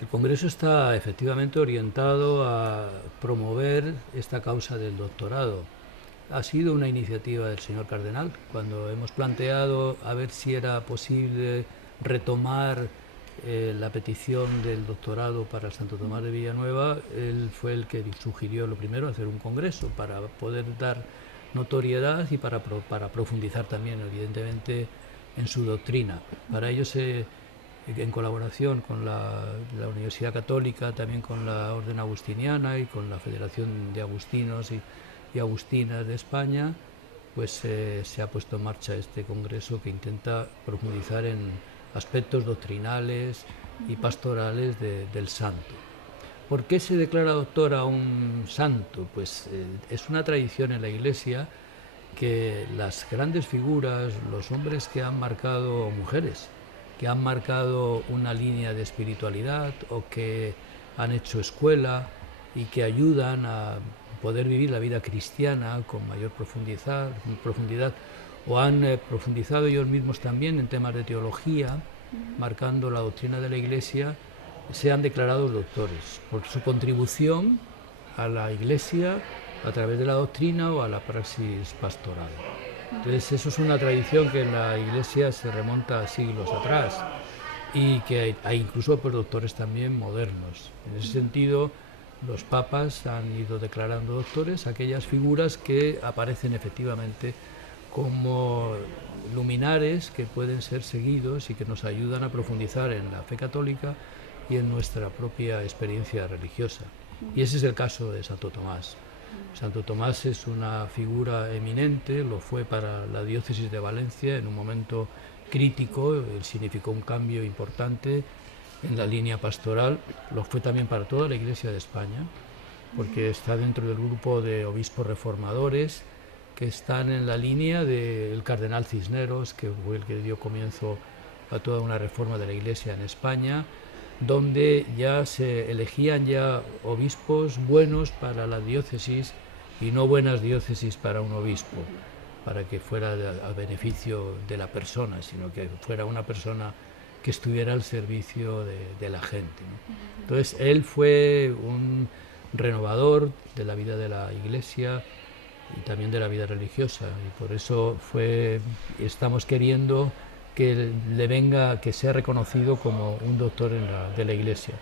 El Congreso está efectivamente orientado a promover esta causa del doctorado. Ha sido una iniciativa del señor Cardenal. Cuando hemos planteado a ver si era posible retomar la petición del doctorado para Santo Tomás de Villanueva, él fue el que sugirió lo primero hacer un congreso para poder dar notoriedad y para profundizar también, evidentemente, en su doctrina. Para ello en colaboración con la Universidad Católica, también con la Orden Agustiniana y con la Federación de Agustinos y Agustinas de España, pues se ha puesto en marcha este congreso que intenta profundizar en aspectos doctrinales y pastorales del santo. ¿Por qué se declara doctor a un santo? Pues es una tradición en la Iglesia que las grandes figuras, los hombres que han marcado, o mujeres, que han marcado una línea de espiritualidad o que han hecho escuela y que ayudan a poder vivir la vida cristiana con mayor profundidad o han profundizado ellos mismos también en temas de teología, marcando la doctrina de la Iglesia, sean declarados doctores por su contribución a la Iglesia a través de la doctrina o a la praxis pastoral. Entonces eso es una tradición que en la Iglesia se remonta a siglos atrás y que hay incluso pues, doctores también modernos. En ese sentido, los papas han ido declarando doctores aquellas figuras que aparecen efectivamente como luminares que pueden ser seguidos y que nos ayudan a profundizar en la fe católica y en nuestra propia experiencia religiosa. Y ese es el caso de Santo Tomás. Santo Tomás es una figura eminente, lo fue para la diócesis de Valencia en un momento crítico, él significó un cambio importante en la línea pastoral, lo fue también para toda la Iglesia de España, porque está dentro del grupo de obispos reformadores que están en la línea del cardenal Cisneros, que fue el que dio comienzo a toda una reforma de la Iglesia en España, donde ya se elegían ya obispos buenos para la diócesis y no buenas diócesis para un obispo, para que fuera a beneficio de la persona, sino que fuera una persona que estuviera al servicio de la gente, ¿no? Entonces él fue un renovador de la vida de la Iglesia y también de la vida religiosa, y por eso estamos queriendo que le venga, que sea reconocido como un doctor de la Iglesia.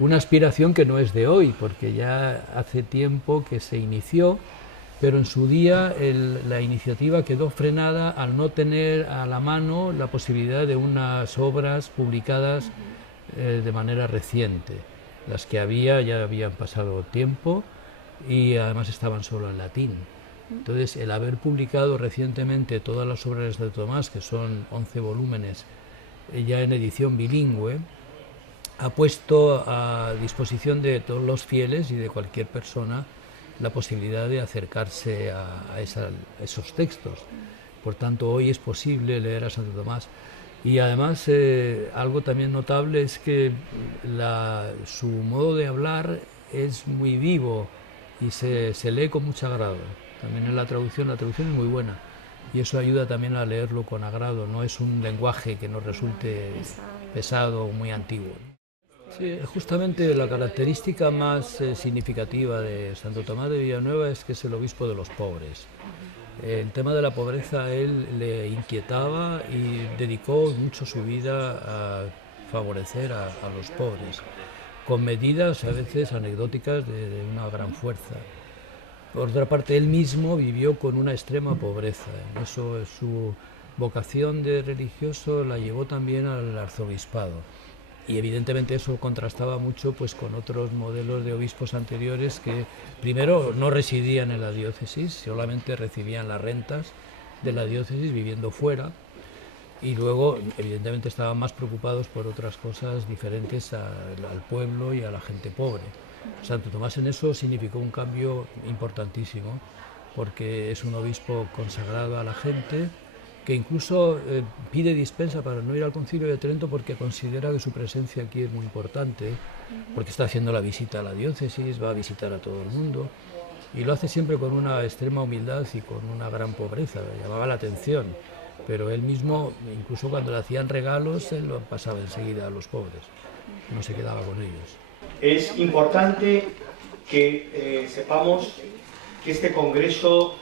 Una aspiración que no es de hoy, porque ya hace tiempo que se inició, pero en su día la iniciativa quedó frenada al no tener a la mano la posibilidad de unas obras publicadas de manera reciente. Las que había ya habían pasado tiempo y además estaban solo en latín. Entonces, el haber publicado recientemente todas las obras de Santo Tomás, que son 11 volúmenes, ya en edición bilingüe, ha puesto a disposición de todos los fieles y de cualquier persona la posibilidad de acercarse a esos textos. Por tanto, hoy es posible leer a Santo Tomás. Y además, algo también notable es que su modo de hablar es muy vivo y se lee con mucho agrado. También en la traducción es muy buena y eso ayuda también a leerlo con agrado, no es un lenguaje que nos resulte pesado o muy antiguo. Sí, justamente la característica más significativa de Santo Tomás de Villanueva es que es el obispo de los pobres. El tema de la pobreza a él le inquietaba y dedicó mucho su vida a favorecer a los pobres, con medidas a veces anecdóticas de una gran fuerza. Por otra parte, él mismo vivió con una extrema pobreza. Eso, su vocación de religioso la llevó también al arzobispado. Y evidentemente eso contrastaba mucho pues, con otros modelos de obispos anteriores que primero no residían en la diócesis, solamente recibían las rentas de la diócesis viviendo fuera, y luego evidentemente estaban más preocupados por otras cosas diferentes al pueblo y a la gente pobre. Santo Tomás en eso significó un cambio importantísimo, porque es un obispo consagrado a la gente, que incluso pide dispensa para no ir al Concilio de Trento porque considera que su presencia aquí es muy importante, porque está haciendo la visita a la diócesis, va a visitar a todo el mundo, y lo hace siempre con una extrema humildad y con una gran pobreza, llamaba la atención, pero él mismo, incluso cuando le hacían regalos, él lo pasaba enseguida a los pobres. no se quedaba con ellos. Es importante que sepamos que este congreso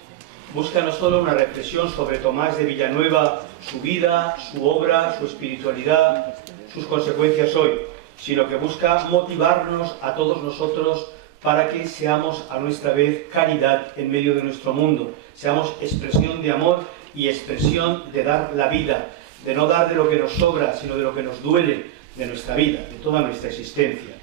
busca no solo una reflexión sobre Tomás de Villanueva, su vida, su obra, su espiritualidad, sus consecuencias hoy, sino que busca motivarnos a todos nosotros para que seamos a nuestra vez caridad en medio de nuestro mundo, seamos expresión de amor y expresión de dar la vida, de no dar de lo que nos sobra, sino de lo que nos duele de nuestra vida, de toda nuestra existencia.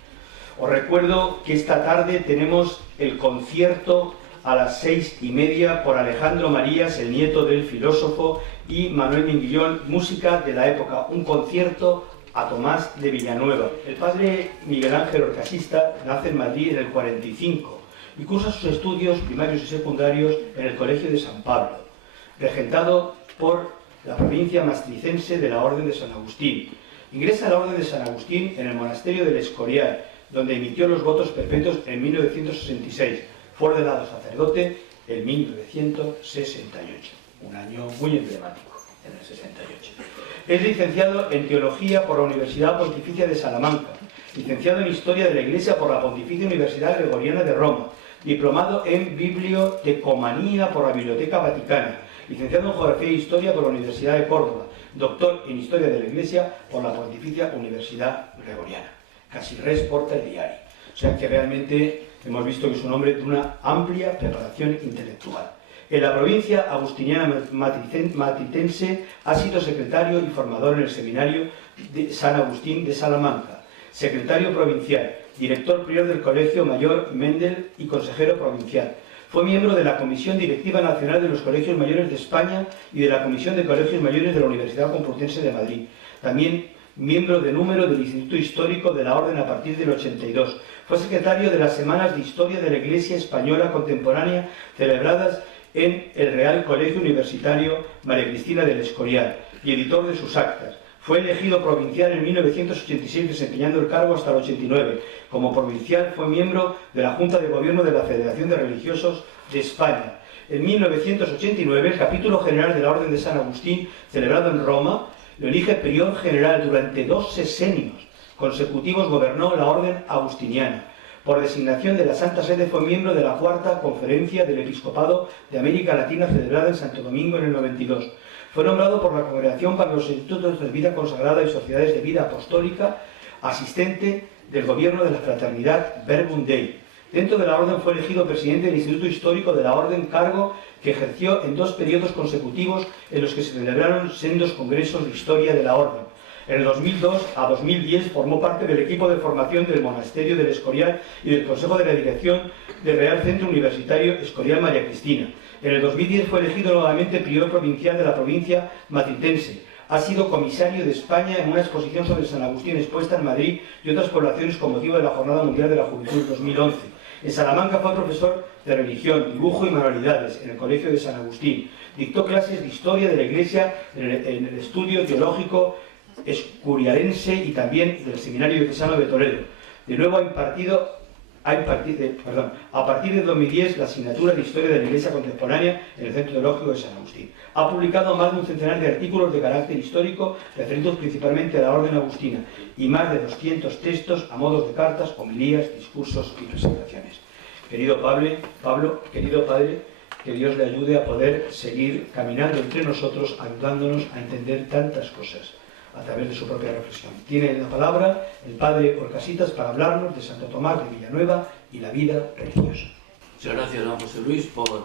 Os recuerdo que esta tarde tenemos el concierto a las 6:30 por Alejandro Marías, el nieto del filósofo, y Manuel Minguillón, música de la época, un concierto a Tomás de Villanueva. El padre Miguel Ángel Orcasista nace en Madrid en el 45 y cursa sus estudios primarios y secundarios en el Colegio de San Pablo, regentado por la provincia mastricense de la Orden de San Agustín. Ingresa a la Orden de San Agustín en el monasterio del Escorial, donde emitió los votos perpetuos en 1966. Fue ordenado sacerdote en 1968, un año muy emblemático, en el 68. Es licenciado en Teología por la Universidad Pontificia de Salamanca, licenciado en Historia de la Iglesia por la Pontificia Universidad Gregoriana de Roma, diplomado en Bibliotecomanía por la Biblioteca Vaticana, licenciado en Geografía e Historia por la Universidad de Córdoba, doctor en Historia de la Iglesia por la Pontificia Universidad Gregoriana. Casi res porta el diario. O sea que realmente hemos visto que es un hombre de una amplia preparación intelectual. En la provincia agustiniana matritense ha sido secretario y formador en el seminario de San Agustín de Salamanca, secretario provincial, director prior del Colegio Mayor Mendel y consejero provincial. Fue miembro de la Comisión Directiva Nacional de los Colegios Mayores de España y de la Comisión de Colegios Mayores de la Universidad Complutense de Madrid. También miembro de número del Instituto Histórico de la Orden a partir del 82. Fue secretario de las Semanas de Historia de la Iglesia Española Contemporánea celebradas en el Real Colegio Universitario María Cristina del Escorial y editor de sus actas. Fue elegido provincial en 1986, desempeñando el cargo hasta el 89. Como provincial fue miembro de la Junta de Gobierno de la Federación de Religiosos de España. En 1989, el capítulo general de la Orden de San Agustín, celebrado en Roma, lo elige prior general. Durante 2 sesenios consecutivos gobernó la Orden Agustiniana. Por designación de la Santa Sede fue miembro de la Cuarta Conferencia del Episcopado de América Latina celebrada en Santo Domingo en el 92. Fue nombrado por la Congregación para los Institutos de Vida Consagrada y Sociedades de Vida Apostólica asistente del Gobierno de la Fraternidad Verbum Dei. Dentro de la Orden fue elegido presidente del Instituto Histórico de la Orden, cargo que ejerció en 2 periodos consecutivos en los que se celebraron sendos congresos de historia de la Orden. En el 2002 a 2010 formó parte del equipo de formación del Monasterio del Escorial y del Consejo de la Dirección del Real Centro Universitario Escorial María Cristina. En el 2010 fue elegido nuevamente prior provincial de la provincia matritense. Ha sido comisario de España en una exposición sobre San Agustín expuesta en Madrid y otras poblaciones con motivo de la Jornada Mundial de la Juventud 2011. En Salamanca fue profesor de religión, dibujo y manualidades en el Colegio de San Agustín. Dictó clases de historia de la Iglesia en el estudio teológico escurialense y también del Seminario Diocesano de Toledo. De nuevo a partir de 2010 la asignatura de Historia de la Iglesia Contemporánea en el Centro Teológico de San Agustín. Ha publicado más de un centenar de artículos de carácter histórico referidos principalmente a la Orden Agustina y más de 200 textos a modos de cartas, homilías, discursos y presentaciones. Querido Pablo, querido Padre, que Dios le ayude a poder seguir caminando entre nosotros, ayudándonos a entender tantas cosas a través de su propia reflexión. Tiene la palabra el padre Orcasitas para hablarnos de Santo Tomás de Villanueva y la vida religiosa. Muchas gracias, don José Luis, por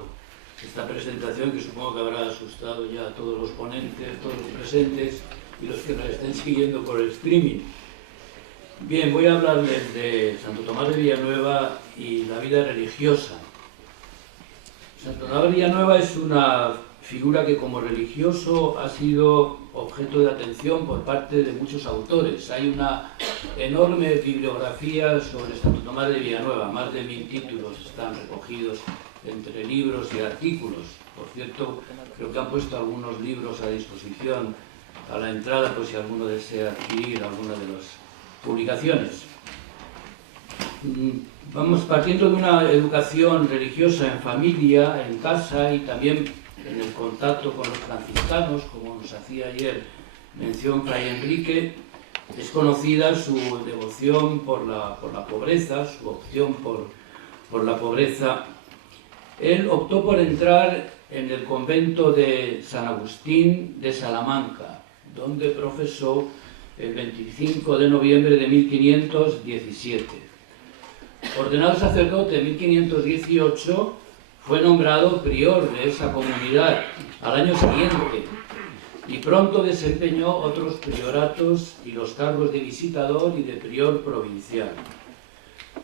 esta presentación que supongo que habrá asustado ya a todos los ponentes, todos los presentes y los que nos estén siguiendo por el streaming. Bien, voy a hablarles de Santo Tomás de Villanueva y la vida religiosa. Santo Tomás de Villanueva es una figura que como religioso ha sido objeto de atención por parte de muchos autores. Hay una enorme bibliografía sobre Santo Tomás de Villanueva, más de 1000 títulos están recogidos entre libros y artículos. Por cierto, creo que han puesto algunos libros a disposición a la entrada, pues si alguno desea adquirir alguna de las publicaciones. Vamos partiendo de una educación religiosa en familia, en casa y también en el contacto con los franciscanos, como nos hacía ayer mención Fray Enrique. Es conocida su devoción por la pobreza, su opción por la pobreza. Él optó por entrar en el convento de San Agustín de Salamanca, donde profesó el 25 de noviembre de 1517. Ordenado sacerdote en 1518, fue nombrado prior de esa comunidad al año siguiente y pronto desempeñó otros prioratos y los cargos de visitador y de prior provincial.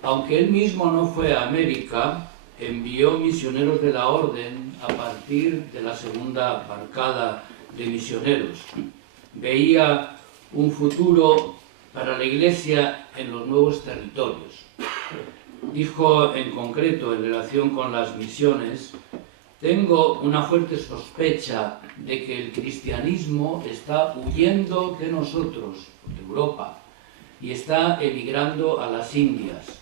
Aunque él mismo no fue a América, envió misioneros de la orden a partir de la segunda barcada de misioneros. Veía un futuro para la Iglesia en los nuevos territorios. Dijo en concreto, en relación con las misiones: tengo una fuerte sospecha de que el cristianismo está huyendo de nosotros, de Europa, y está emigrando a las Indias.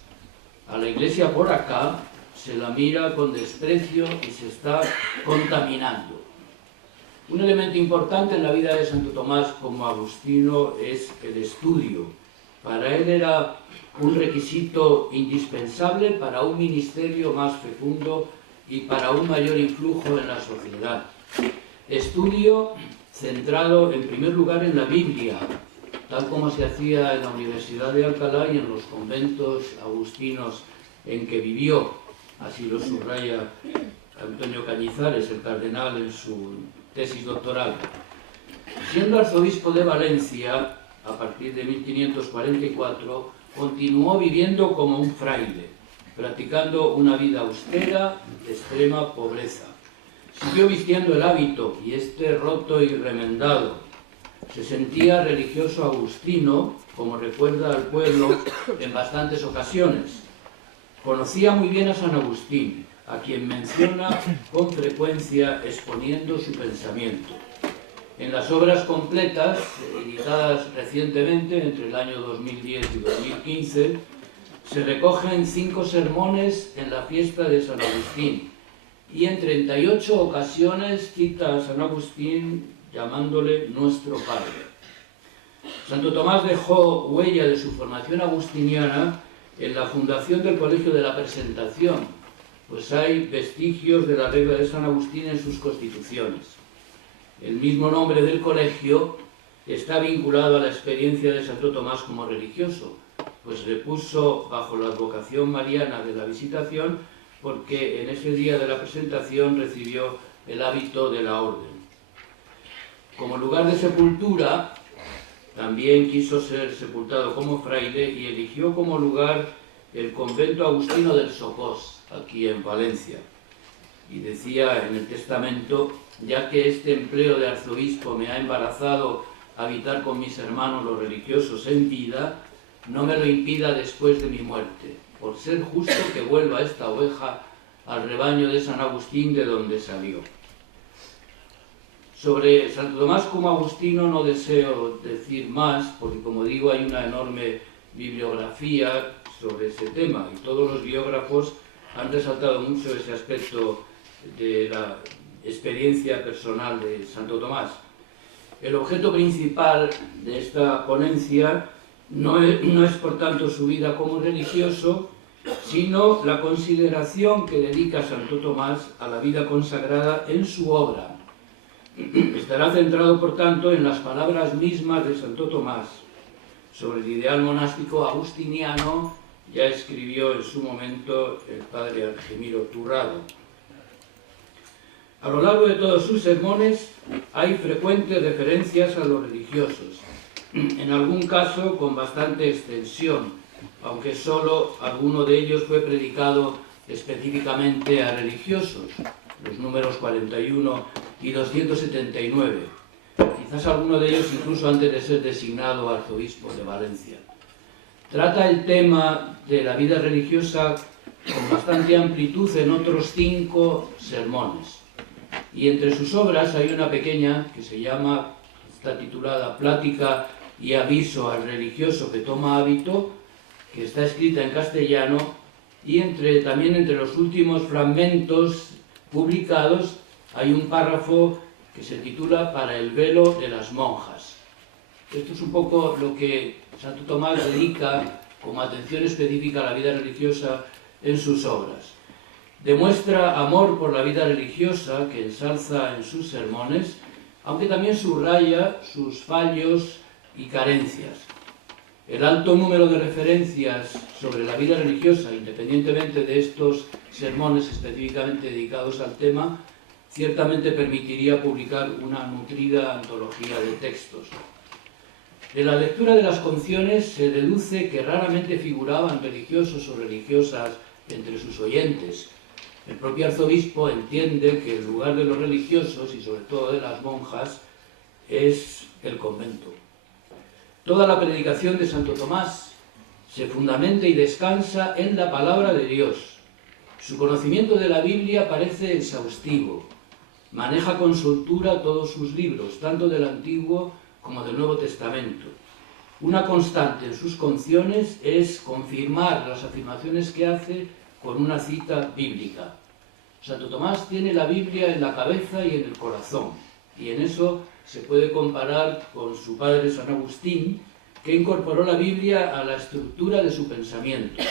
A la Iglesia por acá se la mira con desprecio y se está contaminando. Un elemento importante en la vida de Santo Tomás como agustino es el estudio. Para él era un requisito indispensable para un ministerio más fecundo y para un mayor influjo en la sociedad. Estudio centrado en primer lugar en la Biblia, tal como se hacía en la Universidad de Alcalá y en los conventos agustinos en que vivió. Así lo subraya Antonio Cañizares, el cardenal, en su tesis doctoral. Siendo arzobispo de Valencia, a partir de 1544, continuó viviendo como un fraile, practicando una vida austera de extrema pobreza. Siguió vistiendo el hábito, y este roto y remendado. Se sentía religioso agustino, como recuerda al pueblo en bastantes ocasiones. Conocía muy bien a San Agustín, a quien menciona con frecuencia exponiendo su pensamiento. En las obras completas, editadas recientemente, entre el año 2010 y 2015, se recogen 5 sermones en la fiesta de San Agustín, y en 38 ocasiones cita a San Agustín llamándole nuestro Padre. Santo Tomás dejó huella de su formación agustiniana en la fundación del Colegio de la Presentación, pues hay vestigios de la regla de San Agustín en sus constituciones. El mismo nombre del colegio está vinculado a la experiencia de Santo Tomás como religioso, pues repuso bajo la advocación mariana de la Visitación, porque en ese día de la presentación recibió el hábito de la orden. Como lugar de sepultura, también quiso ser sepultado como fraile y eligió como lugar el convento agustino del Socós, aquí en Valencia. Y decía en el testamento: ya que este empleo de arzobispo me ha embarazado a habitar con mis hermanos los religiosos en vida, no me lo impida después de mi muerte, por ser justo que vuelva esta oveja al rebaño de San Agustín de donde salió. Sobre Santo Tomás como agustino no deseo decir más, porque como digo hay una enorme bibliografía sobre ese tema y todos los biógrafos han resaltado mucho ese aspecto de la experiencia personal de Santo Tomás. El objeto principal de esta ponencia no es por tanto su vida como religioso, sino la consideración que dedica Santo Tomás a la vida consagrada en su obra. Estará centrado, por tanto, en las palabras mismas de Santo Tomás. Sobre el ideal monástico agustiniano ya escribió en su momento el padre Argemiro Turrado. A lo largo de todos sus sermones hay frecuentes referencias a los religiosos, en algún caso con bastante extensión, aunque solo alguno de ellos fue predicado específicamente a religiosos, los números 41 y 279, quizás alguno de ellos incluso antes de ser designado arzobispo de Valencia. Trata el tema de la vida religiosa con bastante amplitud en otros 5 sermones. Y entre sus obras hay una pequeña que está titulada Plática y aviso al religioso que toma hábito, que está escrita en castellano, y también entre los últimos fragmentos publicados hay un párrafo que se titula Para el velo de las monjas. Esto es un poco lo que Santo Tomás dedica como atención específica a la vida religiosa en sus obras. Demuestra amor por la vida religiosa que ensalza en sus sermones, aunque también subraya sus fallos y carencias. El alto número de referencias sobre la vida religiosa, independientemente de estos sermones específicamente dedicados al tema, ciertamente permitiría publicar una nutrida antología de textos. De la lectura de las Conciones se deduce que raramente figuraban religiosos o religiosas entre sus oyentes. El propio arzobispo entiende que el lugar de los religiosos y sobre todo de las monjas es el convento. Toda la predicación de Santo Tomás se fundamenta y descansa en la palabra de Dios. Su conocimiento de la Biblia parece exhaustivo. Maneja con soltura todos sus libros, tanto del Antiguo como del Nuevo Testamento. Una constante en sus Conciones es confirmar las afirmaciones que hace con una cita bíblica. Santo Tomás tiene la Biblia en la cabeza y en el corazón, y en eso se puede comparar con su padre San Agustín, que incorporó la Biblia a la estructura de su pensamiento.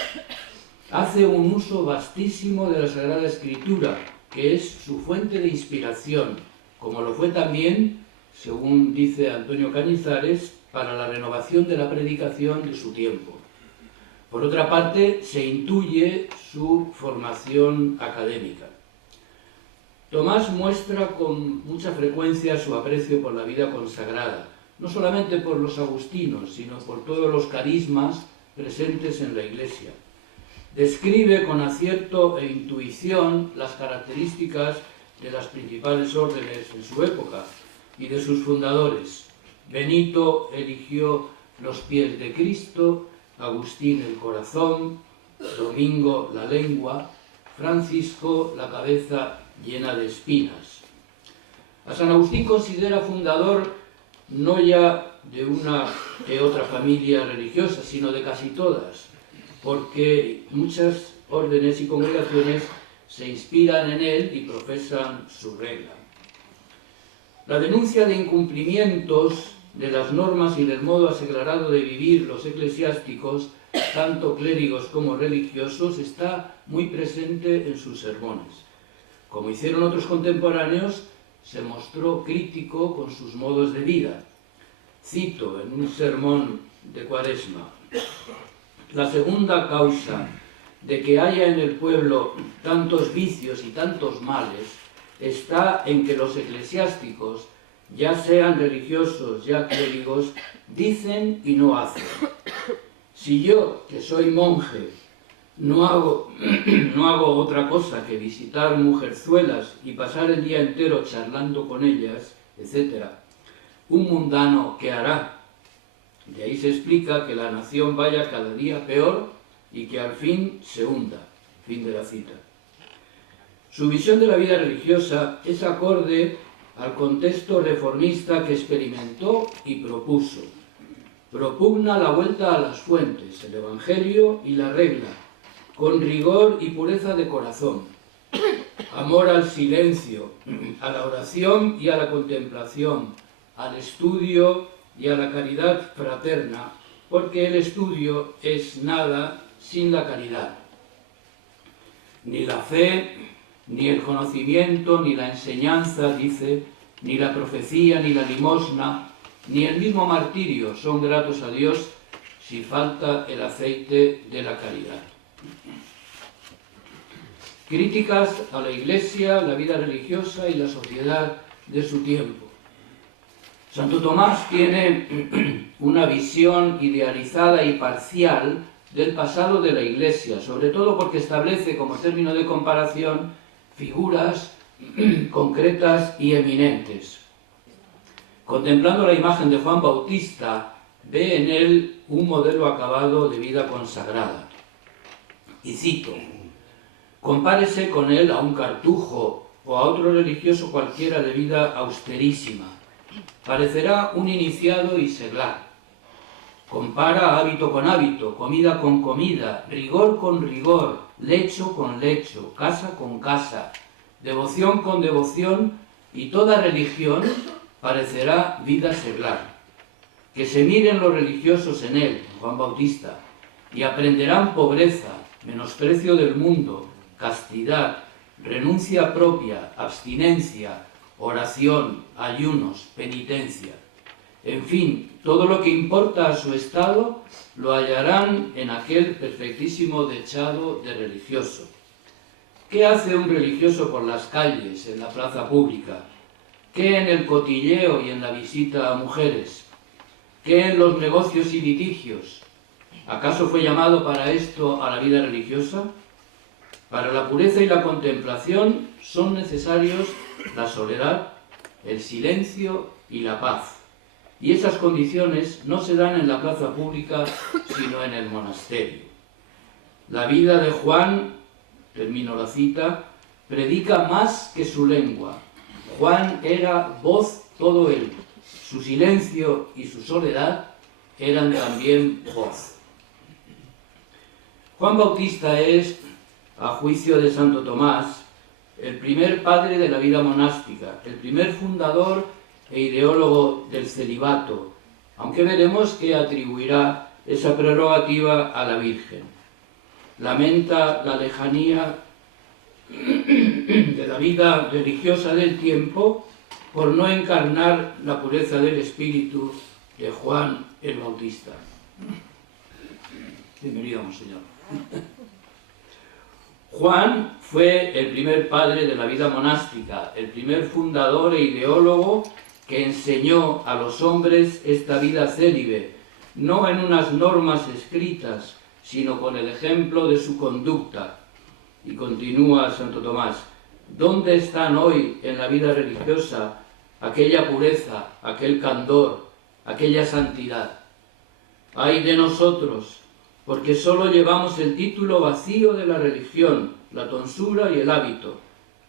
Hace un uso vastísimo de la Sagrada Escritura, que es su fuente de inspiración, como lo fue también, según dice Antonio Cañizares, para la renovación de la predicación de su tiempo. Por otra parte, se intuye su formación académica. Tomás muestra con mucha frecuencia su aprecio por la vida consagrada, no solamente por los agustinos, sino por todos los carismas presentes en la Iglesia. Describe con acierto e intuición las características de las principales órdenes en su época y de sus fundadores. Benito eligió los pies de Cristo, Agustín el corazón, Domingo la lengua, Francisco la cabeza llena de espinas. A San Agustín considera fundador no ya de una que otra familia religiosa, sino de casi todas, porque muchas órdenes y congregaciones se inspiran en él y profesan su regla. La denuncia de incumplimientos de las normas y del modo aseglarado de vivir los eclesiásticos, tanto clérigos como religiosos, está muy presente en sus sermones. Como hicieron otros contemporáneos, se mostró crítico con sus modos de vida. Cito en un sermón de Cuaresma: la segunda causa de que haya en el pueblo tantos vicios y tantos males está en que los eclesiásticos, ya sean religiosos, ya clérigos, dicen y no hacen. Si yo, que soy monje, no hago otra cosa que visitar mujerzuelas y pasar el día entero charlando con ellas, etc., un mundano, ¿qué hará? De ahí se explica que la nación vaya cada día peor y que al fin se hunda. Fin de la cita. Su visión de la vida religiosa es acorde al contexto reformista que experimentó y propuso. Propugna la vuelta a las fuentes, el Evangelio y la regla, con rigor y pureza de corazón, amor al silencio, a la oración y a la contemplación, al estudio y a la caridad fraterna, porque el estudio es nada sin la caridad. Ni la fe, ni el conocimiento, ni la enseñanza, dice, ni la profecía, ni la limosna, ni el mismo martirio son gratos a Dios si falta el aceite de la caridad. Críticas a la Iglesia, la vida religiosa y la sociedad de su tiempo. Santo Tomás tiene una visión idealizada y parcial del pasado de la Iglesia, sobre todo porque establece como término de comparación figuras concretas y eminentes. Contemplando la imagen de Juan Bautista, ve en él un modelo acabado de vida consagrada. Y cito: compárese con él a un cartujo o a otro religioso cualquiera de vida austerísima. Parecerá un iniciado y seglar. Compara hábito con hábito, comida con comida, rigor con rigor, lecho con lecho, casa con casa, devoción con devoción, y toda religión parecerá vida seglar. que se miren los religiosos en él, Juan Bautista, y aprenderán pobreza, menosprecio del mundo, castidad, renuncia propia, abstinencia, oración, ayunos, penitencia. En fin, todo lo que importa a su estado lo hallarán en aquel perfectísimo dechado de religioso. ¿Qué hace un religioso por las calles, en la plaza pública? ¿Qué en el cotilleo y en la visita a mujeres? ¿Qué en los negocios y litigios? ¿Acaso fue llamado para esto a la vida religiosa? Para la pureza y la contemplación son necesarios la soledad, el silencio y la paz. Y esas condiciones no se dan en la plaza pública, sino en el monasterio. La vida de Juan, termino la cita, predica más que su lengua. Juan era voz todo él. Su silencio y su soledad eran también voz. Juan Bautista es, a juicio de Santo Tomás, el primer padre de la vida monástica, el primer fundador e ideólogo del celibato, aunque veremos que atribuirá esa prerrogativa a la Virgen. Lamenta la lejanía de la vida religiosa del tiempo por no encarnar la pureza del espíritu de Juan el Bautista. Bienvenido, monseñor. Juan fue el primer padre de la vida monástica, el primer fundador e ideólogo que enseñó a los hombres esta vida célibe, no en unas normas escritas, sino con el ejemplo de su conducta. Y continúa Santo Tomás: ¿dónde están hoy en la vida religiosa aquella pureza, aquel candor, aquella santidad? ¡Ay de nosotros! Porque solo llevamos el título vacío de la religión, la tonsura y el hábito,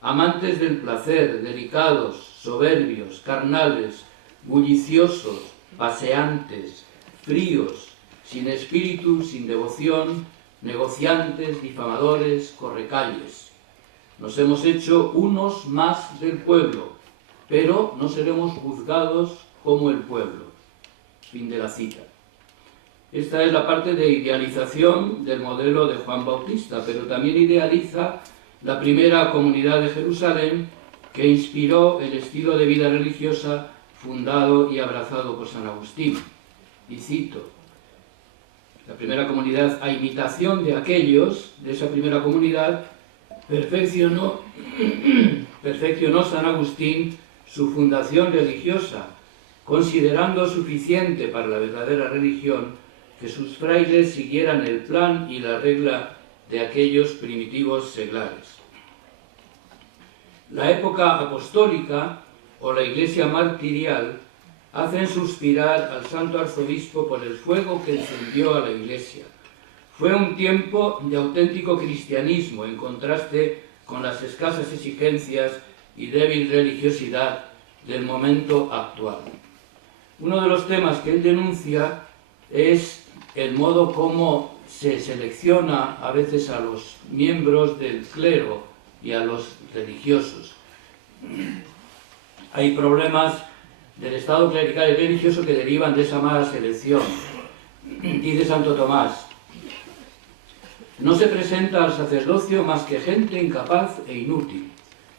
amantes del placer, delicados, soberbios, carnales, bulliciosos, paseantes, fríos, sin espíritu, sin devoción, negociantes, difamadores, correcalles. Nos hemos hecho unos más del pueblo, pero no seremos juzgados como el pueblo. Fin de la cita. Esta es la parte de idealización del modelo de Juan Bautista, pero también idealiza la primera comunidad de Jerusalén que inspiró el estilo de vida religiosa fundado y abrazado por San Agustín. Y cito: la primera comunidad, a imitación de aquellos, de esa primera comunidad, perfeccionó San Agustín su fundación religiosa, considerando suficiente para la verdadera religión que sus frailes siguieran el plan y la regla de aquellos primitivos seglares. La época apostólica o la iglesia martirial hacen suspirar al santo arzobispo por el fuego que encendió a la iglesia. Fue un tiempo de auténtico cristianismo en contraste con las escasas exigencias y débil religiosidad del momento actual. Uno de los temas que él denuncia es el modo como se selecciona a veces a los miembros del clero y a los religiosos. Hay problemas del estado clerical y religioso que derivan de esa mala selección. Dice Santo Tomás: no se presenta al sacerdocio más que gente incapaz e inútil.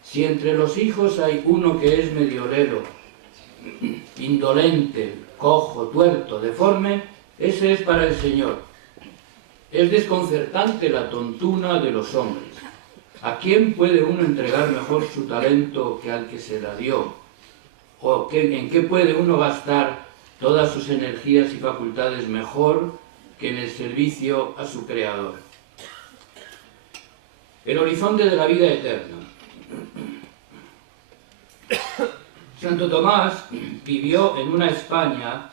Si entre los hijos hay uno que es mediorero, indolente, cojo, tuerto, deforme, ese es para el Señor. Es desconcertante la tontuna de los hombres. ¿A quién puede uno entregar mejor su talento que al que se la dio? ¿O en qué puede uno gastar todas sus energías y facultades mejor que en el servicio a su Creador? El horizonte de la vida eterna. Santo Tomás vivió en una España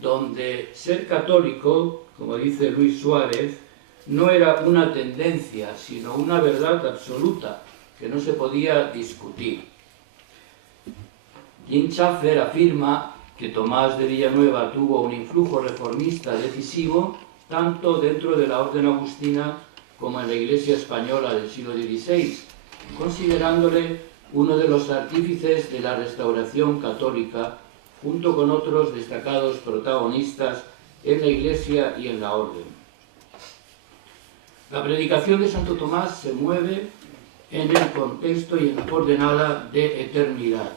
donde ser católico, como dice Luis Suárez, no era una tendencia, sino una verdad absoluta que no se podía discutir. Jim Schaffer afirma que Tomás de Villanueva tuvo un influjo reformista decisivo tanto dentro de la orden agustina como en la Iglesia española del siglo XVI, considerándole uno de los artífices de la restauración católica junto con otros destacados protagonistas en la Iglesia y en la Orden. La predicación de Santo Tomás se mueve en el contexto y en la coordenada de eternidad.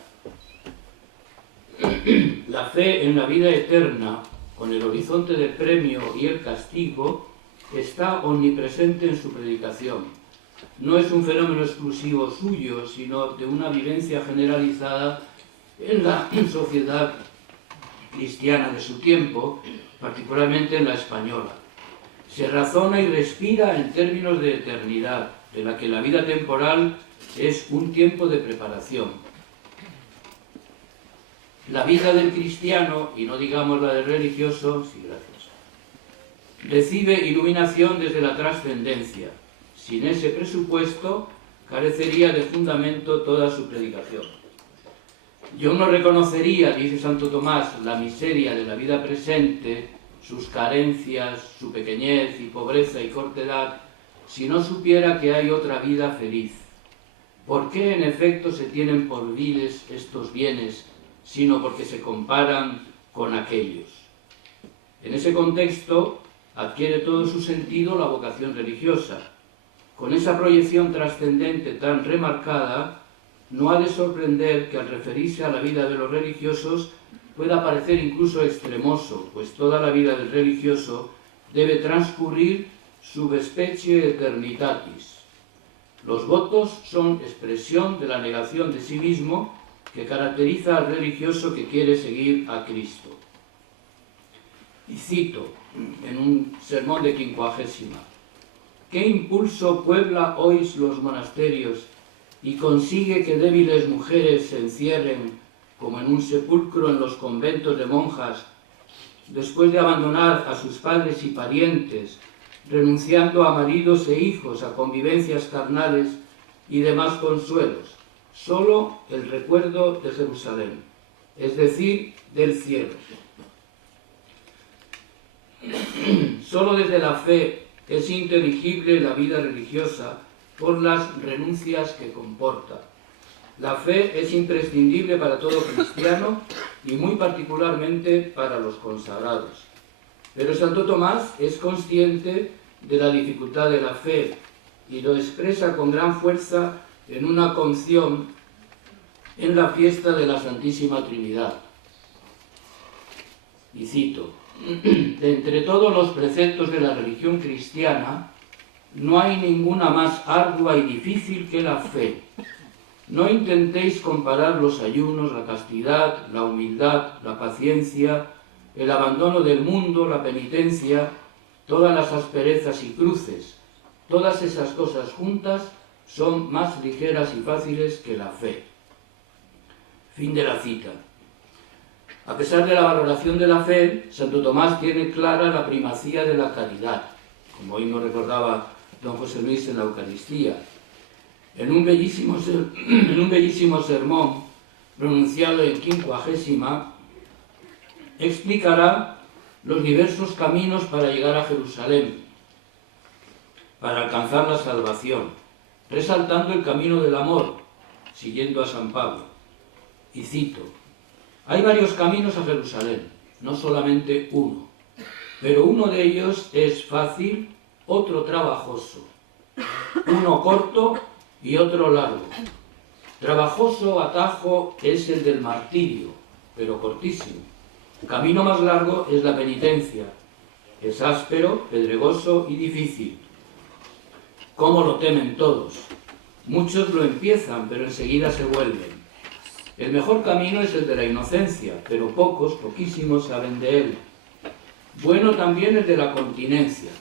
La fe en la vida eterna, con el horizonte del premio y el castigo, está omnipresente en su predicación. No es un fenómeno exclusivo suyo, sino de una vivencia generalizada en la sociedad cristiana de su tiempo, particularmente en la española. Se razona y respira en términos de eternidad, de la que la vida temporal es un tiempo de preparación. La vida del cristiano, y no digamos la del religioso, sí, gracias, recibe iluminación desde la trascendencia. Sin ese presupuesto, carecería de fundamento toda su predicación. Yo no reconocería, dice Santo Tomás, la miseria de la vida presente, sus carencias, su pequeñez y pobreza y cortedad, si no supiera que hay otra vida feliz. ¿Por qué en efecto se tienen por viles estos bienes, sino porque se comparan con aquellos? En ese contexto adquiere todo su sentido la vocación religiosa. Con esa proyección trascendente tan remarcada, no ha de sorprender que al referirse a la vida de los religiosos pueda parecer incluso extremoso, pues toda la vida del religioso debe transcurrir sub specie eternitatis. Los votos son expresión de la negación de sí mismo que caracteriza al religioso que quiere seguir a Cristo. Y cito en un sermón de 50ª: ¿qué impulso puebla hoy los monasterios y consigue que débiles mujeres se encierren como en un sepulcro en los conventos de monjas, después de abandonar a sus padres y parientes, renunciando a maridos e hijos, a convivencias carnales y demás consuelos? Solo el recuerdo de Jerusalén, es decir, del cielo. Solo desde la fe es inteligible la vida religiosa por las renuncias que comporta. La fe es imprescindible para todo cristiano y muy particularmente para los consagrados. Pero Santo Tomás es consciente de la dificultad de la fe y lo expresa con gran fuerza en una canción en la fiesta de la Santísima Trinidad. Y cito: de entre todos los preceptos de la religión cristiana, no hay ninguna más ardua y difícil que la fe. No intentéis comparar los ayunos, la castidad, la humildad, la paciencia, el abandono del mundo, la penitencia, todas las asperezas y cruces. Todas esas cosas juntas son más ligeras y fáciles que la fe. Fin de la cita. A pesar de la valoración de la fe, Santo Tomás tiene clara la primacía de la caridad, como hoy nos recordaba don José Luis en la Eucaristía. En un bellísimo sermón pronunciado en 50ª, explicará los diversos caminos para llegar a Jerusalén, para alcanzar la salvación, resaltando el camino del amor, siguiendo a San Pablo. Y cito: hay varios caminos a Jerusalén, no solamente uno, pero uno de ellos es fácil, otro trabajoso, uno corto y otro largo. Trabajoso atajo es el del martirio, pero cortísimo. Camino más largo es la penitencia. Es áspero, pedregoso y difícil. ¿Cómo lo temen todos? Muchos lo empiezan, pero enseguida se vuelven. El mejor camino es el de la inocencia, pero poquísimos saben de él. Bueno también el de la continencia.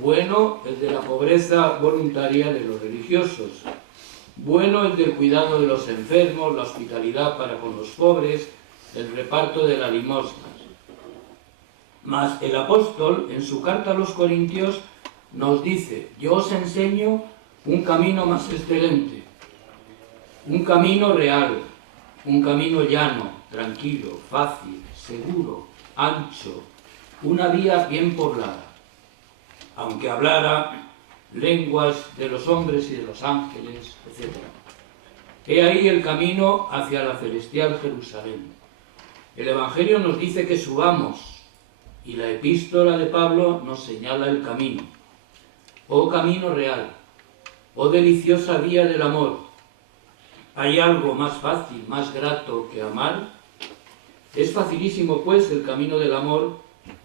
Bueno el de la pobreza voluntaria de los religiosos. Bueno el del cuidado de los enfermos, la hospitalidad para con los pobres, el reparto de la limosna. Mas el apóstol, en su carta a los Corintios, nos dice: yo os enseño un camino más excelente, un camino real, un camino llano, tranquilo, fácil, seguro, ancho, una vía bien poblada. Aunque hablara lenguas de los hombres y de los ángeles, etc. He ahí el camino hacia la celestial Jerusalén. El Evangelio nos dice que subamos y la epístola de Pablo nos señala el camino. Oh camino real, oh deliciosa vía del amor. ¿Hay algo más fácil, más grato que amar? Es facilísimo, pues, el camino del amor,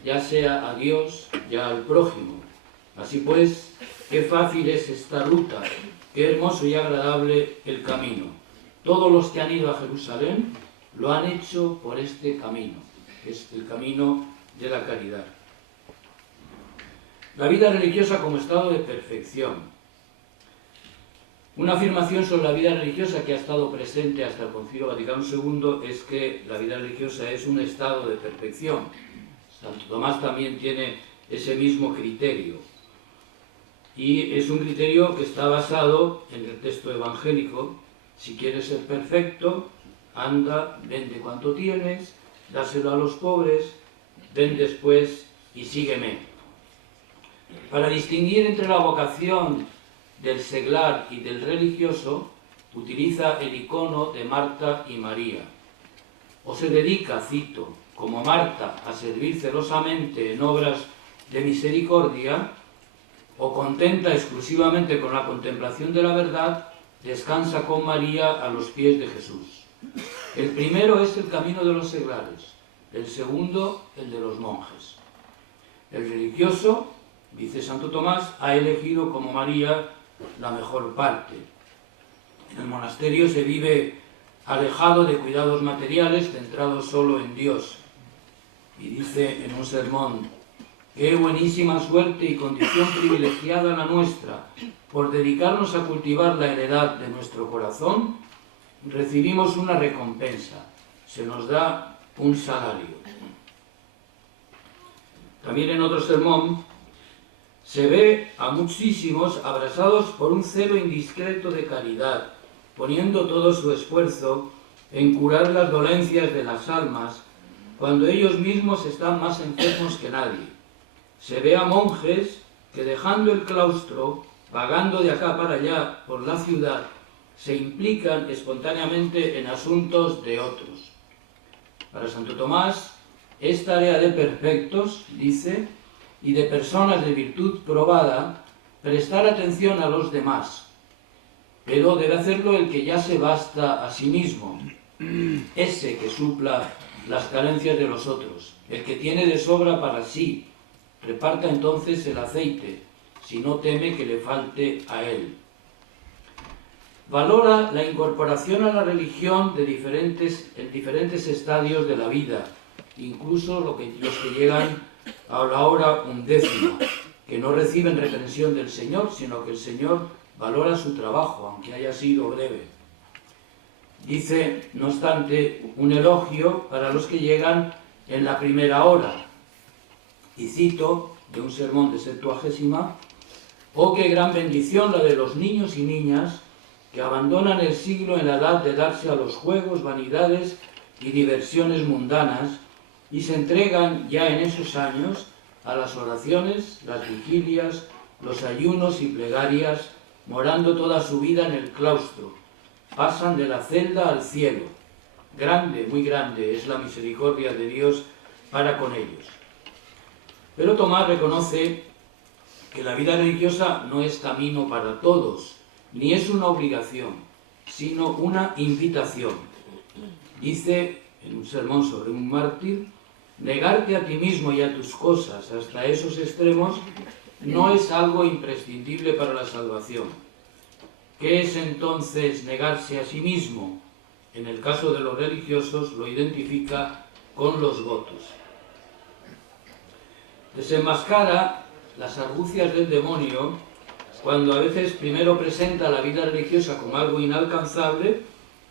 ya sea a Dios, ya al prójimo. Así pues, qué fácil es esta ruta, qué hermoso y agradable el camino. Todos los que han ido a Jerusalén lo han hecho por este camino, que es el camino de la caridad. La vida religiosa como estado de perfección. Una afirmación sobre la vida religiosa que ha estado presente hasta el Concilio Vaticano II es que la vida religiosa es un estado de perfección. Santo Tomás también tiene ese mismo criterio. Y es un criterio que está basado en el texto evangélico. Si quieres ser perfecto, anda, vende cuanto tienes, dáselo a los pobres, ven después y sígueme. Para distinguir entre la vocación del seglar y del religioso, utiliza el icono de Marta y María. O se dedica, cito, como Marta, a servir celosamente en obras de misericordia, o contenta exclusivamente con la contemplación de la verdad, descansa con María a los pies de Jesús. El primero es el camino de los seglares, el segundo el de los monjes. El religioso, dice Santo Tomás, ha elegido como María la mejor parte. En el monasterio se vive alejado de cuidados materiales, centrado solo en Dios. Y dice en un sermón: qué buenísima suerte y condición privilegiada la nuestra. Por dedicarnos a cultivar la heredad de nuestro corazón, recibimos una recompensa, se nos da un salario. También en otro sermón se ve a muchísimos abrasados por un celo indiscreto de caridad, poniendo todo su esfuerzo en curar las dolencias de las almas, cuando ellos mismos están más enfermos que nadie. Se ve a monjes que, dejando el claustro, vagando de acá para allá por la ciudad, se implican espontáneamente en asuntos de otros. Para Santo Tomás es tarea de perfectos, dice, y de personas de virtud probada, prestar atención a los demás, pero debe hacerlo el que ya se basta a sí mismo, ese que supla las carencias de los otros, el que tiene de sobra para sí, reparta entonces el aceite, si no teme que le falte a él. Valora la incorporación a la religión en diferentes estadios de la vida, incluso los que llegan a la hora 11ª, que no reciben reprensión del Señor, sino que el Señor valora su trabajo, aunque haya sido breve. Dice, no obstante, un elogio para los que llegan en la primera hora. Y cito de un sermón de Septuagésima: oh, qué gran bendición la de los niños y niñas que abandonan el siglo en la edad de darse a los juegos, vanidades y diversiones mundanas, y se entregan ya en esos años a las oraciones, las vigilias, los ayunos y plegarias, morando toda su vida en el claustro. Pasan de la celda al cielo. Grande, muy grande es la misericordia de Dios para con ellos. Pero Tomás reconoce que la vida religiosa no es camino para todos, ni es una obligación, sino una invitación. Dice en un sermón sobre un mártir: negarte a ti mismo y a tus cosas hasta esos extremos no es algo imprescindible para la salvación. ¿Qué es entonces negarse a sí mismo? En el caso de los religiosos lo identifica con los votos. Desenmascara las argucias del demonio cuando a veces primero presenta la vida religiosa como algo inalcanzable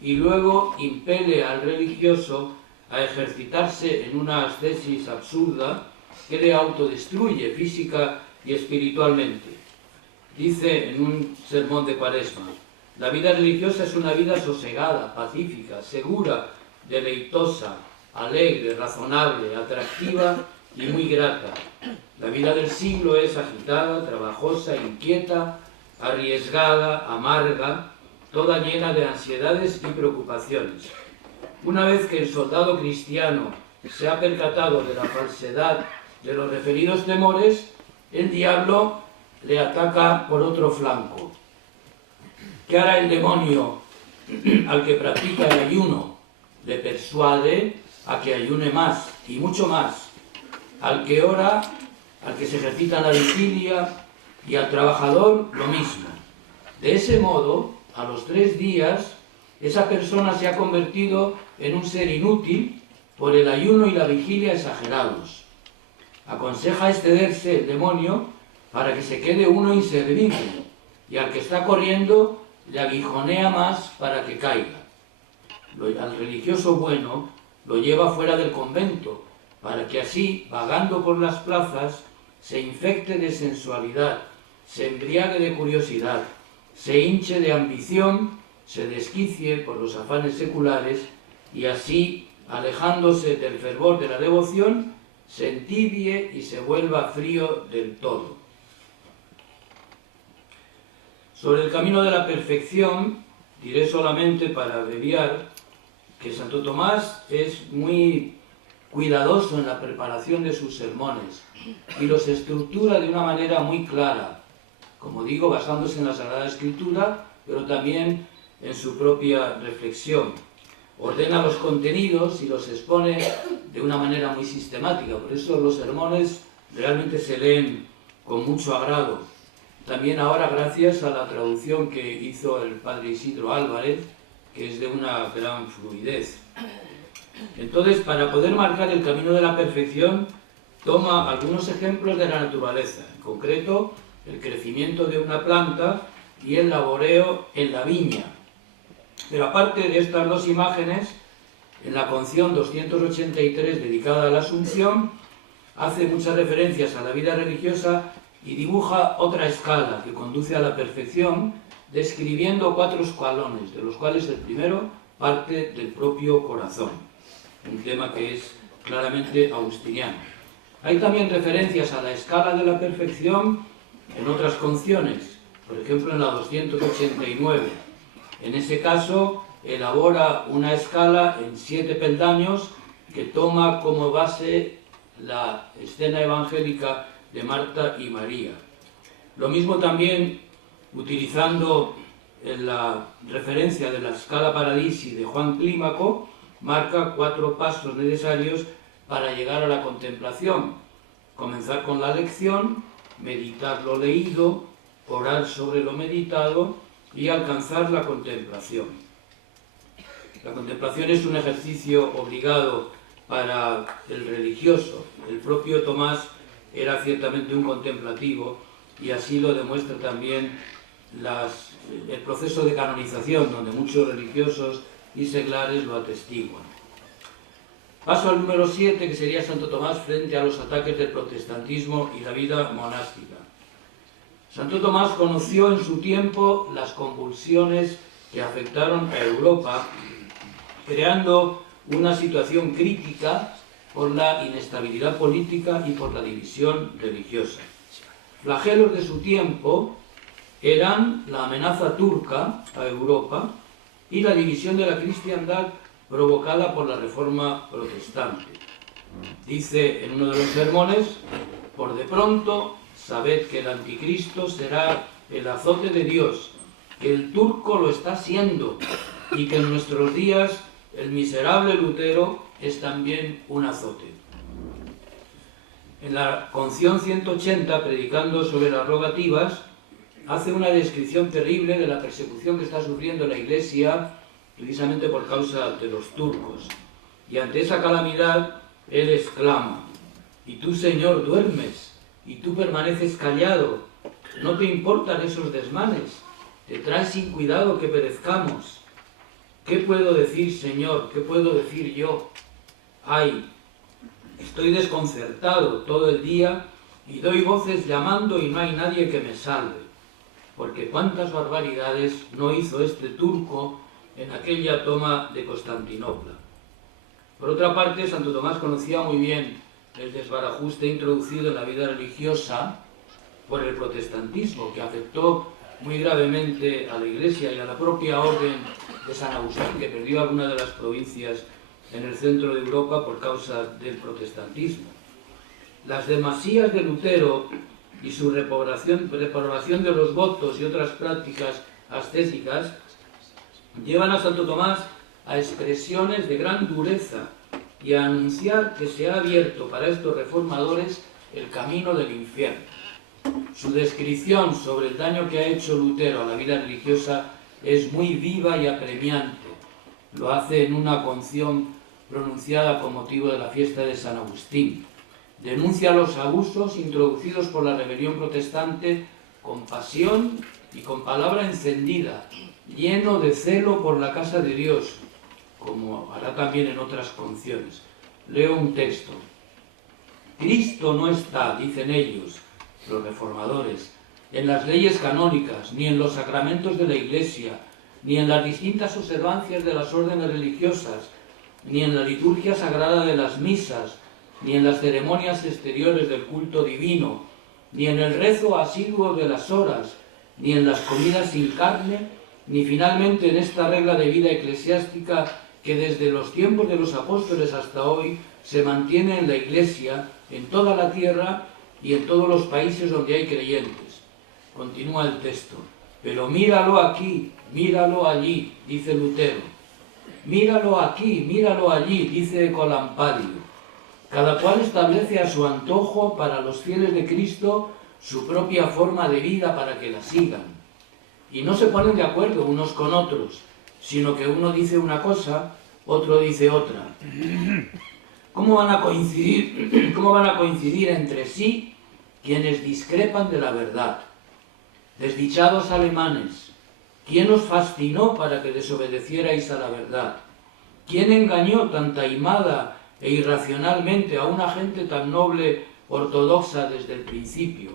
y luego impele al religioso a ejercitarse en una ascesis absurda que le autodestruye física y espiritualmente. Dice en un sermón de Cuaresma: la vida religiosa es una vida sosegada, pacífica, segura, deleitosa, alegre, razonable, atractiva y muy grata. La vida del siglo es agitada, trabajosa, inquieta, arriesgada, amarga, toda llena de ansiedades y preocupaciones. Una vez que el soldado cristiano se ha percatado de la falsedad de los referidos temores, el diablo le ataca por otro flanco. ¿Qué hará el demonio al que practica el ayuno? Le persuade a que ayune más y mucho más. Al que ora, al que se ejercita en la vigilia y al trabajador lo mismo. De ese modo, a los 3 días, esa persona se ha convertido en un ser inútil por el ayuno y la vigilia exagerados. Aconseja excederse el demonio para que se quede uno inservible, y al que está corriendo le aguijonea más para que caiga. Al religioso bueno lo lleva fuera del convento, para que así, vagando por las plazas, se infecte de sensualidad, se embriague de curiosidad, se hinche de ambición, se desquicie por los afanes seculares y así, alejándose del fervor de la devoción, se entibie y se vuelva frío del todo. Sobre el camino de la perfección, diré solamente para abreviar que Santo Tomás es muy cuidadoso en la preparación de sus sermones y los estructura de una manera muy clara, como digo, basándose en la Sagrada Escritura, pero también en su propia reflexión. Ordena los contenidos y los expone de una manera muy sistemática, por eso los sermones realmente se leen con mucho agrado. También ahora gracias a la traducción que hizo el padre Isidro Álvarez, que es de una gran fluidez. Entonces, para poder marcar el camino de la perfección, toma algunos ejemplos de la naturaleza, en concreto el crecimiento de una planta y el laboreo en la viña. Pero aparte de estas 2 imágenes, en la Conción 283 dedicada a la Asunción, hace muchas referencias a la vida religiosa y dibuja otra escala que conduce a la perfección, describiendo 4 escalones, de los cuales el primero parte del propio corazón, un tema que es claramente agustiniano. Hay también referencias a la escala de la perfección en otras conciones, por ejemplo en la 289. En ese caso elabora una escala en 7 peldaños que toma como base la escena evangélica de Marta y María. Lo mismo también utilizando la referencia de la Scala Paradisi de Juan Clímaco, marca 4 pasos necesarios para llegar a la contemplación. Comenzar con la lección, meditar lo leído, orar sobre lo meditado y alcanzar la contemplación. La contemplación es un ejercicio obligado para el religioso. El propio Tomás era ciertamente un contemplativo y así lo demuestra también el proceso de canonización, donde muchos religiosos y seglares lo atestiguan. Paso al número 7, que sería Santo Tomás frente a los ataques del protestantismo y la vida monástica. Santo Tomás conoció en su tiempo las convulsiones que afectaron a Europa, creando una situación crítica por la inestabilidad política y por la división religiosa. Flagelos de su tiempo eran la amenaza turca a Europa y la división de la cristiandad provocada por la reforma protestante. Dice en uno de los sermones: por de pronto, sabed que el anticristo será el azote de Dios, que el turco lo está siendo y que en nuestros días el miserable Lutero es también un azote. En la Conción 180, predicando sobre las rogativas, hace una descripción terrible de la persecución que está sufriendo la Iglesia precisamente por causa de los turcos. Y ante esa calamidad, él exclama: «Y tú, Señor, duermes, y tú permaneces callado. No te importan esos desmanes, te traes sin cuidado que perezcamos. ¿Qué puedo decir, Señor? ¿Qué puedo decir yo? Ay, estoy desconcertado todo el día y doy voces llamando y no hay nadie que me salve. Porque cuántas barbaridades no hizo este turco en aquella toma de Constantinopla». Por otra parte, Santo Tomás conocía muy bien el desbarajuste introducido en la vida religiosa por el protestantismo, que afectó muy gravemente a la Iglesia y a la propia orden de San Agustín, que perdió algunas de las provincias en el centro de Europa por causa del protestantismo. Las demasías de Lutero y su reprobación de los votos y otras prácticas ascéticas llevan a Santo Tomás a expresiones de gran dureza y a anunciar que se ha abierto para estos reformadores el camino del infierno. Su descripción sobre el daño que ha hecho Lutero a la vida religiosa es muy viva y apremiante. Lo hace en una canción pronunciada con motivo de la fiesta de San Agustín. Denuncia los abusos introducidos por la rebelión protestante con pasión y con palabra encendida, lleno de celo por la casa de Dios, como hará también en otras canciones. Leo un texto. Cristo no está, dicen ellos, los reformadores, en las leyes canónicas, ni en los sacramentos de la Iglesia, ni en las distintas observancias de las órdenes religiosas, ni en la liturgia sagrada de las misas, ni en las ceremonias exteriores del culto divino, ni en el rezo asiduo de las horas, ni en las comidas sin carne, ni finalmente en esta regla de vida eclesiástica que desde los tiempos de los apóstoles hasta hoy se mantiene en la Iglesia, en toda la tierra y en todos los países donde hay creyentes. Continúa el texto. Pero míralo aquí, míralo allí, dice Lutero. Míralo aquí, míralo allí, dice Colampadio. Cada cual establece a su antojo para los fieles de Cristo su propia forma de vida para que la sigan. Y no se ponen de acuerdo unos con otros, sino que uno dice una cosa, otro dice otra. ¿Cómo van a coincidir entre sí quienes discrepan de la verdad? Desdichados alemanes, ¿quién os fascinó para que desobedecierais a la verdad? ¿Quién engañó tan taimada e irracionalmente a una gente tan noble ortodoxa desde el principio?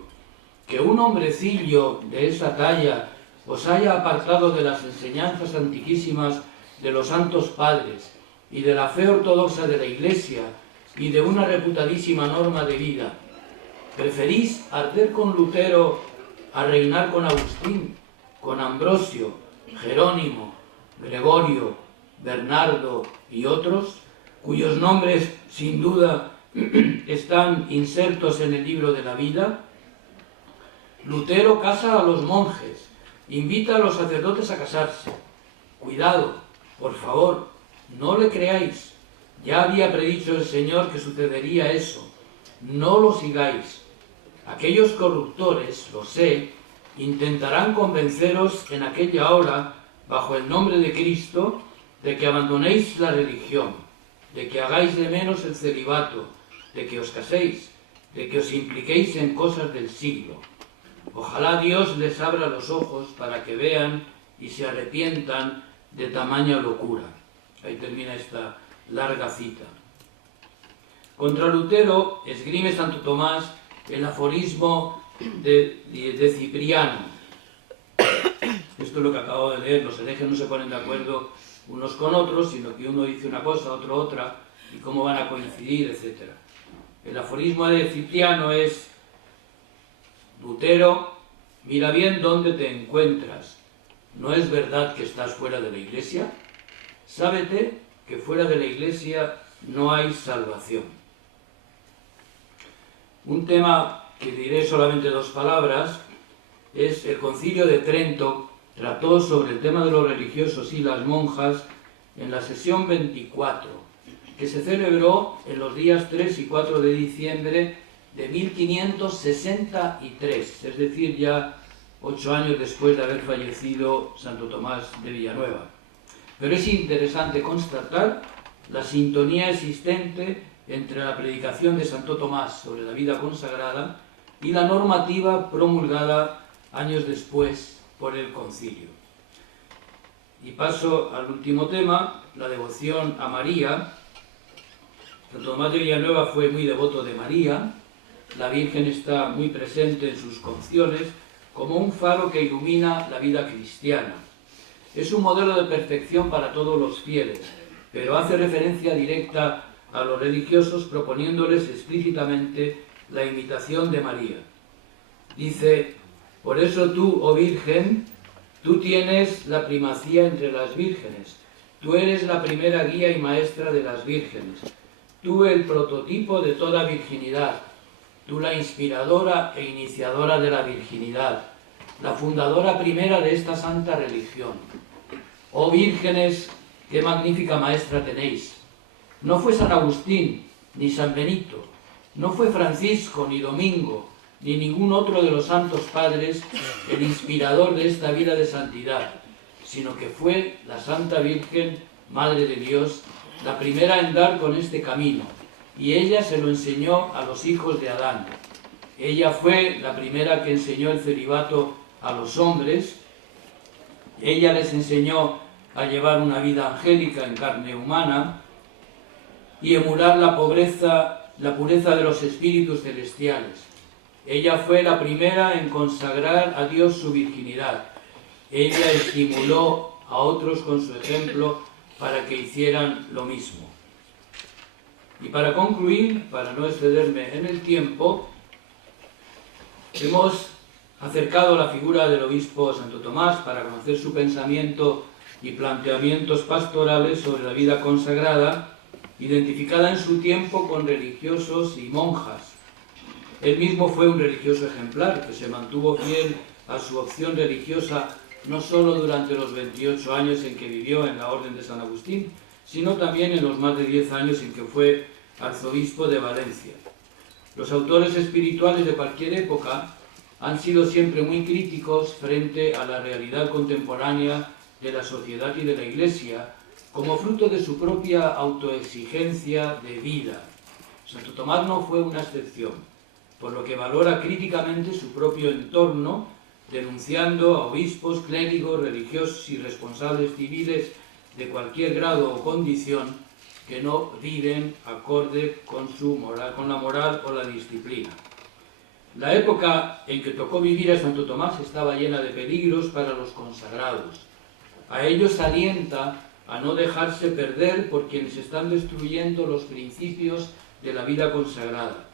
Que un hombrecillo de esa talla os haya apartado de las enseñanzas antiquísimas de los santos padres y de la fe ortodoxa de la Iglesia y de una reputadísima norma de vida. ¿Preferís arder con Lutero a reinar con Agustín, con Ambrosio, Jerónimo, Gregorio, Bernardo y otros, cuyos nombres sin duda están insertos en el libro de la vida? Lutero casa a los monjes, invita a los sacerdotes a casarse. Cuidado, por favor, no le creáis. Ya había predicho el Señor que sucedería eso. No lo sigáis. Aquellos corruptores, lo sé, intentarán convenceros en aquella hora, bajo el nombre de Cristo, de que abandonéis la religión, de que hagáis de menos el celibato, de que os caséis, de que os impliquéis en cosas del siglo. Ojalá Dios les abra los ojos para que vean y se arrepientan de tamaña locura. Ahí termina esta larga cita. Contra Lutero esgrime Santo Tomás el aforismo de Cipriano. Esto es lo que acabo de leer. Los herejes no se ponen de acuerdo unos con otros, sino que uno dice una cosa, otro otra, y cómo van a coincidir, etc. El aforismo de Cipriano es: Lutero, mira bien dónde te encuentras. ¿No es verdad que estás fuera de la Iglesia? Sábete que fuera de la Iglesia no hay salvación. Un tema que diré solamente dos palabras es el Concilio de Trento. Trató sobre el tema de los religiosos y las monjas en la sesión 24, que se celebró en los días 3 y 4 de diciembre de 1563, es decir, ya 8 años después de haber fallecido Santo Tomás de Villanueva. Pero es interesante constatar la sintonía existente entre la predicación de Santo Tomás sobre la vida consagrada y la normativa promulgada años después por el concilio. Y paso al último tema, la devoción a María. Santo Tomás de Villanueva fue muy devoto de María. La Virgen está muy presente en sus canciones como un faro que ilumina la vida cristiana. Es un modelo de perfección para todos los fieles, pero hace referencia directa a los religiosos proponiéndoles explícitamente la imitación de María. Dice: por eso tú, oh Virgen, tú tienes la primacía entre las vírgenes, Tú eres la primera guía y maestra de las vírgenes. Tú el prototipo de toda virginidad. Tú la inspiradora e iniciadora de la virginidad, la fundadora primera de esta santa religión. Oh vírgenes, qué magnífica maestra tenéis. No fue San Agustín, ni San Benito, no fue Francisco, ni Domingo, ni ningún otro de los santos padres el inspirador de esta vida de santidad, sino que fue la Santa Virgen, Madre de Dios, la primera en dar con este camino, y ella se lo enseñó a los hijos de Adán. Ella fue la primera que enseñó el celibato a los hombres. Ella les enseñó a llevar una vida angélica en carne humana y emular la pureza de los espíritus celestiales. Ella fue la primera en consagrar a Dios su virginidad. Ella estimuló a otros con su ejemplo para que hicieran lo mismo. Y para concluir, para no excederme en el tiempo, hemos acercado la figura del obispo Santo Tomás para conocer su pensamiento y planteamientos pastorales sobre la vida consagrada, identificada en su tiempo con religiosos y monjas. Él mismo fue un religioso ejemplar que se mantuvo fiel a su opción religiosa no solo durante los 28 años en que vivió en la Orden de San Agustín, sino también en los más de 10 años en que fue arzobispo de Valencia. Los autores espirituales de cualquier época han sido siempre muy críticos frente a la realidad contemporánea de la sociedad y de la Iglesia, como fruto de su propia autoexigencia de vida. Santo Tomás no fue una excepción, por lo que valora críticamente su propio entorno, denunciando a obispos, clérigos, religiosos y responsables civiles de cualquier grado o condición que no viven acorde con la moral o la disciplina. La época en que tocó vivir a Santo Tomás estaba llena de peligros para los consagrados. A ellos alienta a no dejarse perder por quienes están destruyendo los principios de la vida consagrada.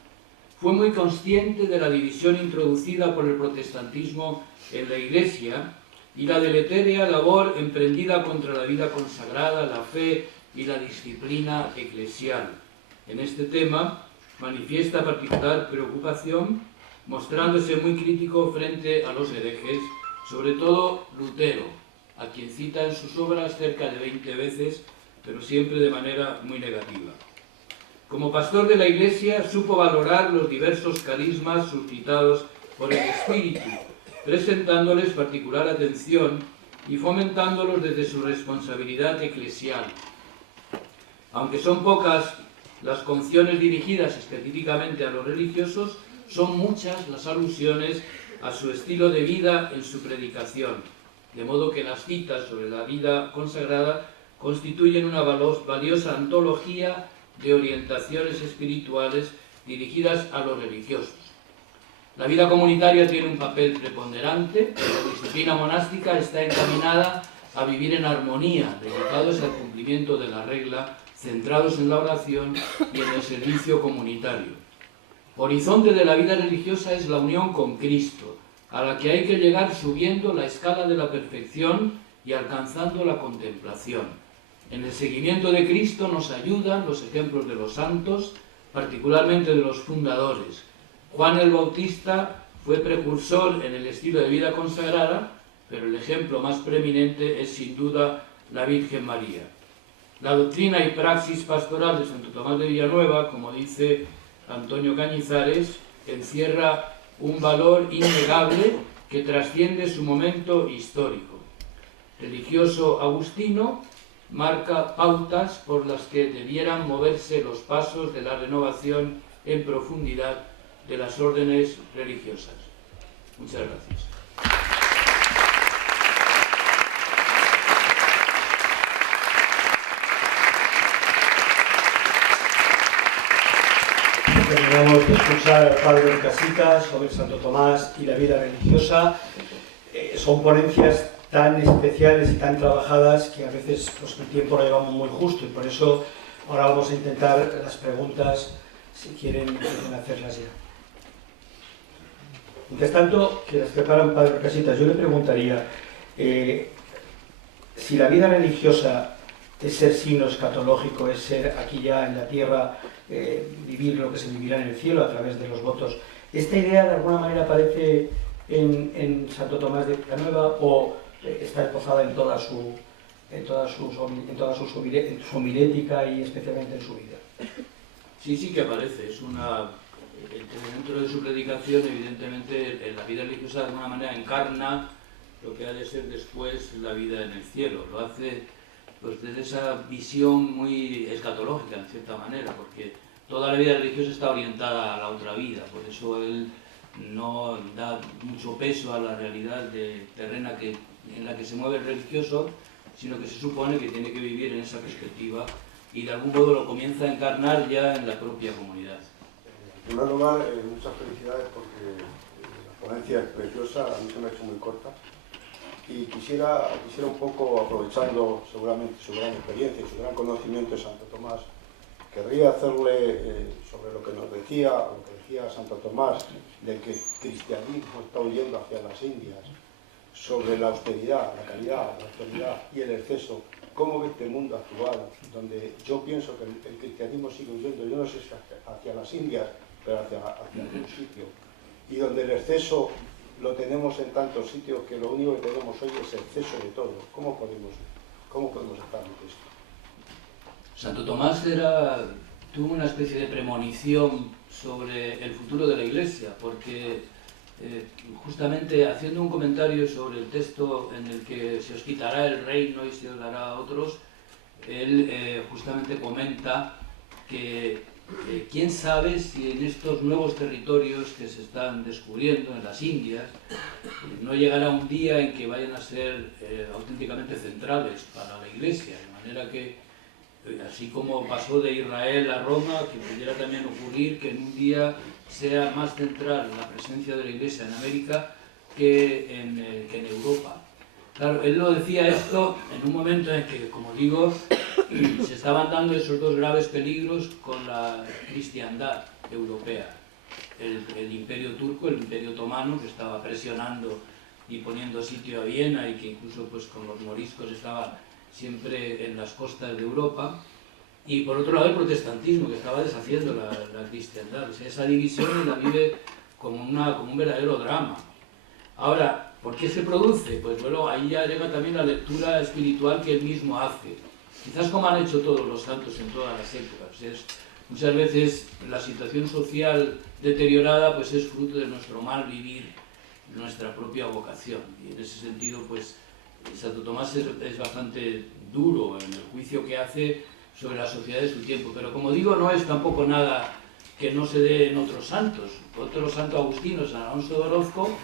Fue muy consciente de la división introducida por el protestantismo en la Iglesia y la deletérea labor emprendida contra la vida consagrada, la fe y la disciplina eclesial. En este tema manifiesta particular preocupación, mostrándose muy crítico frente a los herejes, sobre todo Lutero, a quien cita en sus obras cerca de 20 veces, pero siempre de manera muy negativa. Como pastor de la Iglesia, supo valorar los diversos carismas suscitados por el Espíritu, presentándoles particular atención y fomentándolos desde su responsabilidad eclesial. Aunque son pocas las conciones dirigidas específicamente a los religiosos, son muchas las alusiones a su estilo de vida en su predicación, de modo que las citas sobre la vida consagrada constituyen una valiosa antología de orientaciones espirituales dirigidas a los religiosos. La vida comunitaria tiene un papel preponderante, la disciplina monástica está encaminada a vivir en armonía, dedicados al cumplimiento de la regla, centrados en la oración y en el servicio comunitario. Horizonte de la vida religiosa es la unión con Cristo, a la que hay que llegar subiendo la escala de la perfección y alcanzando la contemplación. En el seguimiento de Cristo nos ayudan los ejemplos de los santos, particularmente de los fundadores. Juan el Bautista fue precursor en el estilo de vida consagrada, pero el ejemplo más preeminente es sin duda la Virgen María. La doctrina y praxis pastoral de Santo Tomás de Villanueva, como dice Antonio Cañizares, encierra un valor innegable que trasciende su momento histórico. Religioso agustino, marca pautas por las que debieran moverse los pasos de la renovación en profundidad de las órdenes religiosas. Muchas gracias. Terminamos de escuchar al padre Casitas sobre Santo Tomás y la vida religiosa. Son ponencias tan especiales y tan trabajadas que a veces pues, el tiempo lo llevamos muy justo y por eso ahora vamos a intentar las preguntas, si quieren hacerlas ya. Mientras tanto, que las preparan padre Casitas, yo le preguntaría si la vida religiosa es ser signo escatológico, es ser aquí ya en la tierra, vivir lo que se vivirá en el cielo a través de los votos. ¿Esta idea de alguna manera aparece en Santo Tomás de Villanueva o está esbozada en toda su homilética y especialmente en su vida? Sí, sí que aparece. Dentro de su predicación, evidentemente, en la vida religiosa de alguna manera encarna lo que ha de ser después la vida en el cielo. Lo hace pues desde esa visión muy escatológica, en cierta manera, porque toda la vida religiosa está orientada a la otra vida, por eso él no da mucho peso a la realidad terrena en la que se mueve el religioso, sino que se supone que tiene que vivir en esa perspectiva y de algún modo lo comienza a encarnar ya en la propia comunidad. En primer lugar, muchas felicidades porque la ponencia es preciosa, a mí se me ha hecho muy corta. Y quisiera un poco, aprovechando seguramente su gran experiencia y su gran conocimiento de Santo Tomás, querría hacerle sobre lo que nos decía, o lo que decía Santo Tomás, de que el cristianismo está huyendo hacia las Indias, sobre la austeridad, la caridad, la austeridad y el exceso. ¿Cómo ve este mundo actual, donde yo pienso que el cristianismo sigue huyendo, yo no sé si hacia las Indias, pero hacia algún sitio, y donde el exceso lo tenemos en tantos sitios que lo único que tenemos hoy es exceso de todo? ¿Cómo podemos estar ante esto? Santo Tomás tuvo una especie de premonición sobre el futuro de la Iglesia, porque justamente haciendo un comentario sobre el texto en el que se os quitará el reino y se os dará a otros, él justamente comenta que quién sabe si en estos nuevos territorios que se están descubriendo en las Indias no llegará un día en que vayan a ser auténticamente centrales para la Iglesia, de manera que así como pasó de Israel a Roma, que pudiera también ocurrir que en un día sea más central la presencia de la Iglesia en América que en Europa. Claro, él lo decía esto en un momento en que, como digo, se estaban dando esos dos graves peligros con la cristiandad europea. El imperio turco, el imperio otomano, que estaba presionando y poniendo sitio a Viena y que incluso pues, con los moriscos estaba siempre en las costas de Europa. Y por otro lado el protestantismo, que estaba deshaciendo la cristiandad. O sea, esa división la vive como un verdadero drama. Ahora, ¿por qué se produce? Pues bueno, ahí ya llega también la lectura espiritual que él mismo hace. Quizás como han hecho todos los santos en todas las épocas. Muchas veces la situación social deteriorada pues es fruto de nuestro mal vivir, nuestra propia vocación. Y en ese sentido, pues Santo Tomás es bastante duro en el juicio que hace sobre la sociedad de su tiempo. Pero como digo, no es tampoco nada que no se dé en otros santos. Otro santo agustino, San Alonso de Orozco,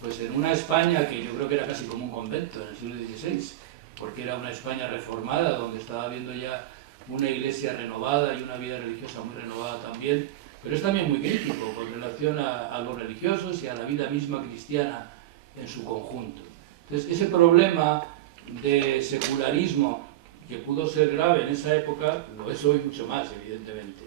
pues en una España que yo creo que era casi como un convento en el siglo XVI, porque era una España reformada, donde estaba habiendo ya una iglesia renovada y una vida religiosa muy renovada también, pero es también muy crítico con relación a los religiosos y a la vida misma cristiana en su conjunto. Entonces, ese problema de secularismo, que pudo ser grave en esa época, lo es hoy mucho más, evidentemente.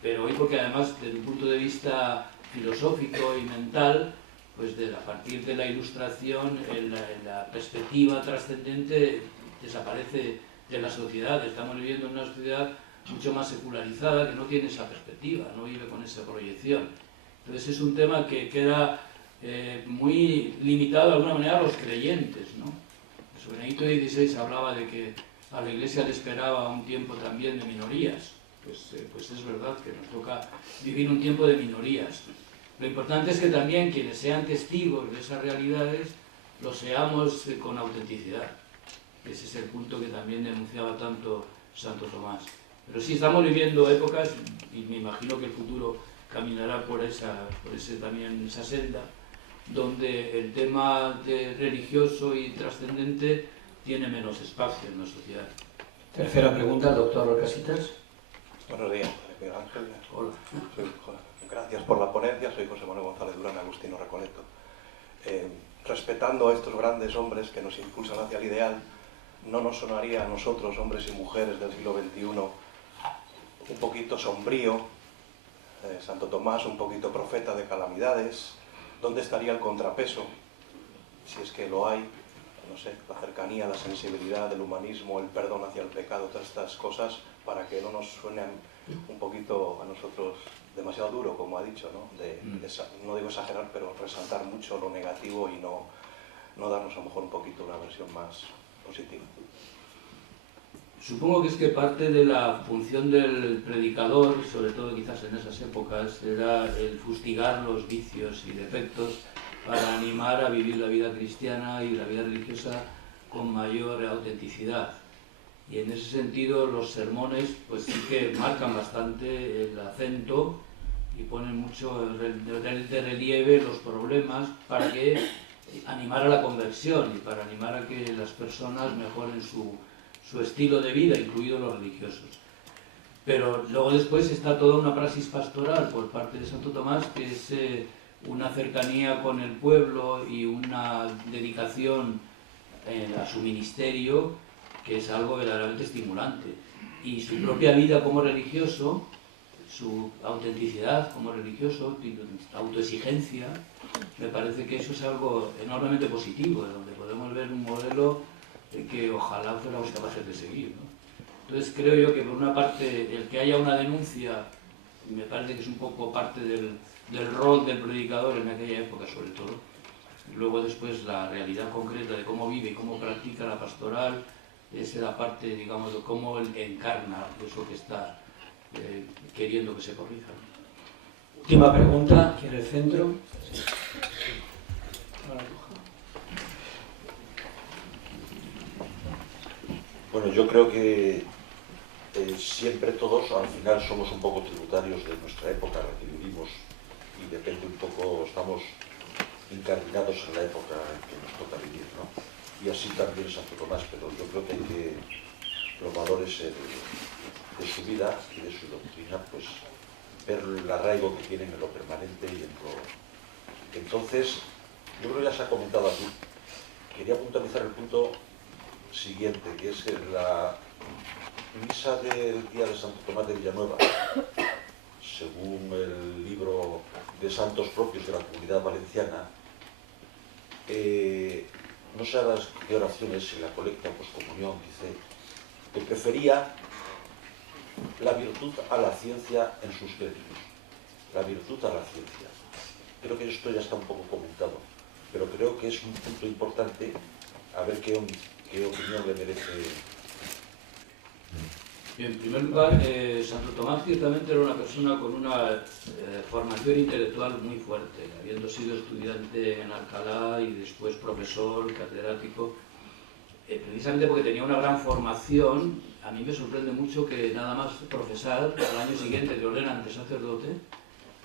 Pero hoy porque además, desde un punto de vista filosófico y mental, pues a partir de la Ilustración, la perspectiva trascendente desaparece de la sociedad. Estamos viviendo en una sociedad mucho más secularizada que no tiene esa perspectiva, no vive con esa proyección. Entonces es un tema que queda muy limitado de alguna manera a los creyentes, ¿no? San Benedicto XVI hablaba de que a la Iglesia le esperaba un tiempo también de minorías. Pues es verdad que nos toca vivir un tiempo de minorías. Lo importante es que también quienes sean testigos de esas realidades lo seamos con autenticidad. Ese es el punto que también denunciaba tanto Santo Tomás. Pero sí, estamos viviendo épocas, y me imagino que el futuro caminará por esa senda, donde el tema religioso y trascendente tiene menos espacio en la sociedad. Tercera pregunta, doctor Casitas. Buenos días, Miguel Ángel. Hola. Gracias por la ponencia, soy José Manuel González Durán, agustino Recoleto. Respetando a estos grandes hombres que nos impulsan hacia el ideal, ¿no nos sonaría a nosotros, hombres y mujeres del siglo XXI, un poquito sombrío, Santo Tomás un poquito profeta de calamidades? ¿Dónde estaría el contrapeso, si es que lo hay, no sé, la cercanía, la sensibilidad del humanismo, el perdón hacia el pecado, todas estas cosas, para que no nos suenen un poquito a nosotros demasiado duro, como ha dicho, ¿no? No digo exagerar, pero resaltar mucho lo negativo y no darnos a lo mejor un poquito una versión más positiva. Supongo que es que parte de la función del predicador, sobre todo quizás en esas épocas, era el fustigar los vicios y defectos para animar a vivir la vida cristiana y la vida religiosa con mayor autenticidad. Y en ese sentido los sermones pues sí que marcan bastante el acento y ponen mucho de relieve los problemas para que animar a la conversión y para animar a que las personas mejoren su estilo de vida, incluidos los religiosos. Pero luego después está toda una praxis pastoral por parte de Santo Tomás, que es una cercanía con el pueblo y una dedicación a su ministerio, que es algo verdaderamente estimulante. Y su propia vida como religioso, su autenticidad como religioso, autoexigencia, me parece que eso es algo enormemente positivo, donde podemos ver un modelo que ojalá fuéramos capaces de seguir, ¿no? Entonces creo yo que por una parte el que haya una denuncia me parece que es un poco parte del rol del predicador en aquella época sobre todo. Y luego después la realidad concreta de cómo vive y cómo practica la pastoral es la parte, digamos, de cómo él encarna eso que está queriendo que se corrija. Última pregunta, aquí en el centro. Bueno, yo creo que siempre todos al final somos un poco tributarios de nuestra época, la que vivimos, y depende un poco, estamos incardinados en la época en que nos toca vivir, ¿no? Y así también Santo Tomás, pero yo creo que hay que los valores de su vida y de su doctrina, pues ver el arraigo que tienen en lo permanente y en lo... Entonces, yo creo que ya se ha comentado aquí. Quería puntualizar el punto siguiente, que es que la misa del día de Santo Tomás de Villanueva, según el libro de santos propios de la Comunidad Valenciana, no sé a las qué oraciones, en la colecta o poscomunión, dice que prefería la virtud a la ciencia en sus créditos. La virtud a la ciencia. Creo que esto ya está un poco comentado, pero creo que es un punto importante a ver qué opinión le merece. En primer lugar, Santo Tomás ciertamente era una persona con una formación intelectual muy fuerte, habiendo sido estudiante en Alcalá y después profesor, catedrático. Precisamente porque tenía una gran formación, a mí me sorprende mucho que nada más profesar, al año siguiente le ordenan de sacerdote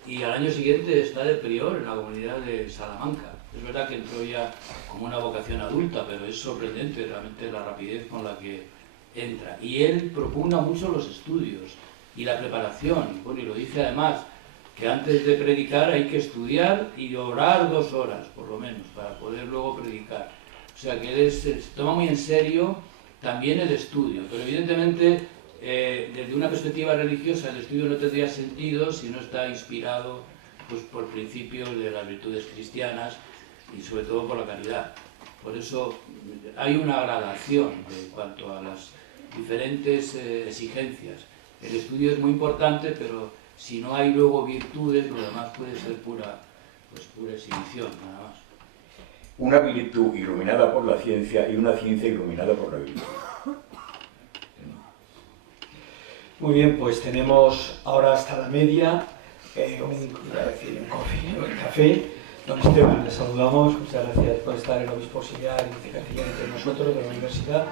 y al año siguiente está de prior en la comunidad de Salamanca. Es verdad que entró ya como una vocación adulta, pero es sorprendente realmente la rapidez con la que entra. Y él propugna mucho los estudios y la preparación. Bueno, y lo dice además, que antes de predicar hay que estudiar y orar 2 horas, por lo menos, para poder luego predicar. O sea que él se toma muy en serio también el estudio, pero evidentemente desde una perspectiva religiosa el estudio no tendría sentido si no está inspirado pues, por principios de las virtudes cristianas y sobre todo por la caridad. Por eso hay una gradación en cuanto a las diferentes exigencias. El estudio es muy importante, pero si no hay luego virtudes, lo demás puede ser pura exhibición, nada más. Una virtud iluminada por la ciencia y una ciencia iluminada por la virtud. Muy bien, pues tenemos ahora hasta la media un café. Don Esteban, le saludamos. Muchas gracias por estar en el Obispo Auxiliar y Vicecatedral entre nosotros de la Universidad.